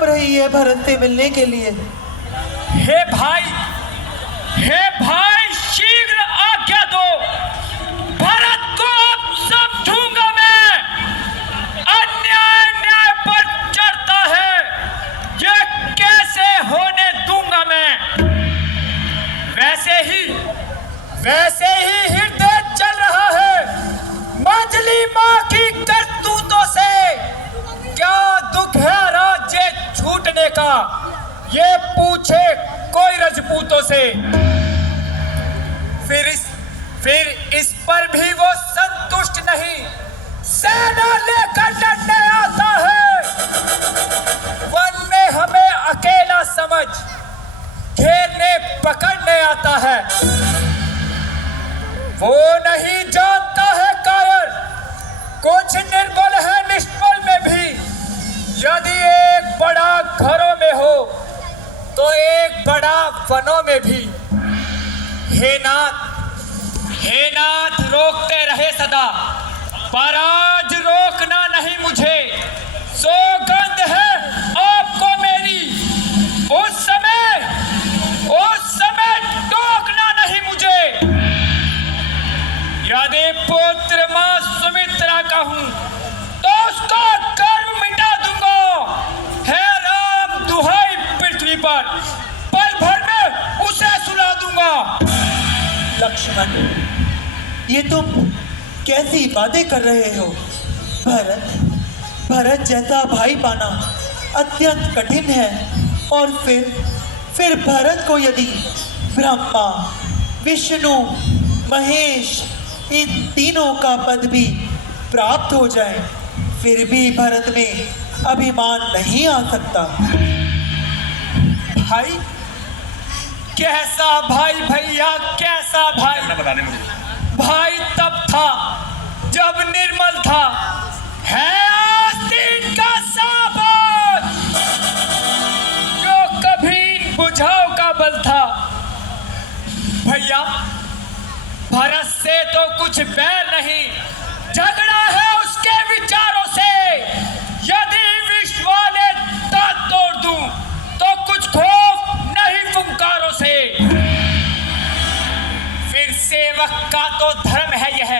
तड़प रही है भरत से मिलने के लिए। हे भाई शीघ्र आज्ञा दो, भरत को अब समझूंगा मैं। अन्याय न्याय पर चढ़ता है, ये कैसे होने दूंगा मैं। वैसे ही हृदय चल रहा है मंजली माँ की करतूतों से। क्या दुख है राज्य छूटने का, ये पूछे कोई रजपूतों से। फिर इस पर भी वो संतुष्ट नहीं, सेना लेकर लड़ने आता है। वन में हमें अकेला समझ घेरने पकड़ने आता है। वो नहीं जानता है कायर, कुछ निर्बल है निष्फल में भी। यदि एक बड़ा घरों में हो तो एक बड़ा वनों में भी। हे नाथ रोकते रहे सदा, पर आज रोकना नहीं मुझे। सौगंध है आपको मेरी, उस समय टोकना नहीं मुझे। यदि पुत्र मां सुमित्रा का हूं तो उसका गर्व मिटा दूंगा। हे राम दुहाई पृथ्वी पर, पल भर में उसे सुला दूंगा। लक्ष्मण, ये तुम कैसी बातें कर रहे हो? भरत जैसा भाई पाना अत्यंत कठिन है। और फिर भरत को यदि ब्रह्मा, विष्णु, महेश इन तीनों का पद भी प्राप्त हो जाए, फिर भी भरत में अभिमान नहीं आ सकता। भाई कैसा भाई भैया, कैसा भाई? भाई तब था जब निर्मल था, है आस्तीन का साबत जो कभी बुझाव का बल था। भैया भरत से तो कुछ बैर नहीं, झगड़ा है उसके विचारों से। यदि विश्व वाले दांत तोड़ दूं तो कुछ खौफ नहीं फुंकारों से। फिर सेवक का तो धर्म है यह,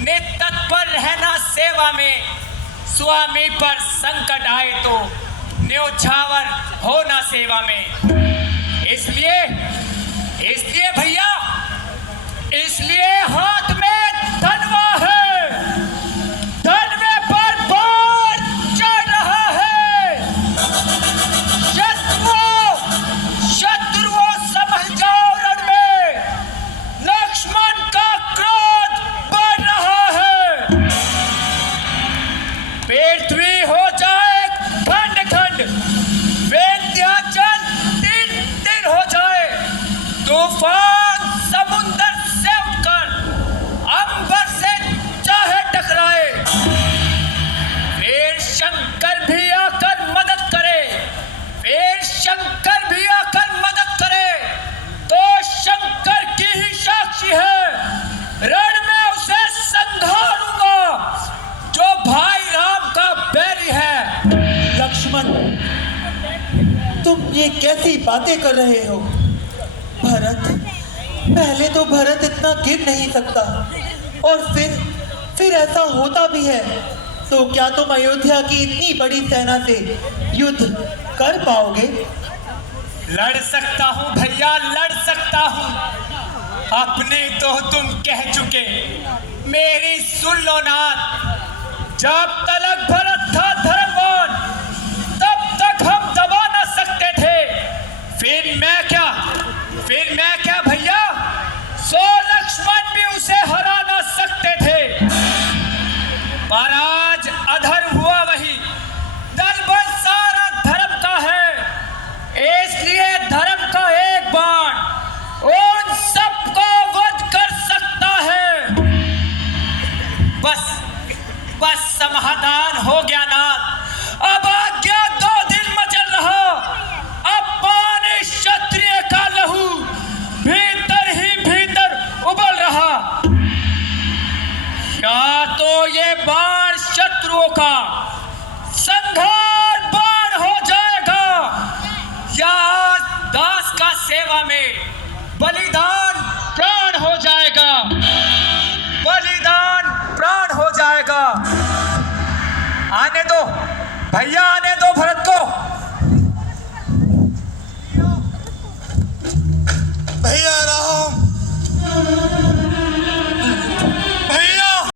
नित तत्पर रहना सेवा में। स्वामी पर संकट आए तो न्योछावर होना सेवा में। इसलिए भैया, इसलिए हाथ में धनवा है, धन में बर्बाद चढ़ रहा है। शत्रुओं समझ जाओ रण में, लक्ष्मण का क्रोध बढ़ रहा है। पृथ्वी हो जाए खंड खंड, विंध्याचल तीन तीन हो जाए। तूफान समुद्र से उठकर अंबर से चाहे टकराए, फिर शंकर भी आकर मदद करे। तो शंकर की ही साक्षी है, रण में उसे संघारूंगा जो भाई राम का बैरी है। लक्ष्मण, तुम ये कैसी बातें कर रहे हो? पहले तो भरत इतना गिर नहीं सकता, और फिर ऐसा होता भी है तो क्या तुम अयोध्या की इतनी बड़ी सेना से युद्ध कर पाओगे? लड़ सकता हूं भैया, लड़ सकता हूं। अपने तो तुम कह चुके, मेरी सुन लो नाथ। जब तलक भरत था धर्मवान, तब तक हम दबा न सकते थे। फिर मैं क्या भैया, सो लक्ष्मण भी उसे हरा न सकते थे। पर आज अधर्म हुआ वही, दल बल सारा धर्म का है। इसलिए धर्म का एक बाण उन सबको वध कर सकता है। बस समाधान हो गया। आने दो भैया,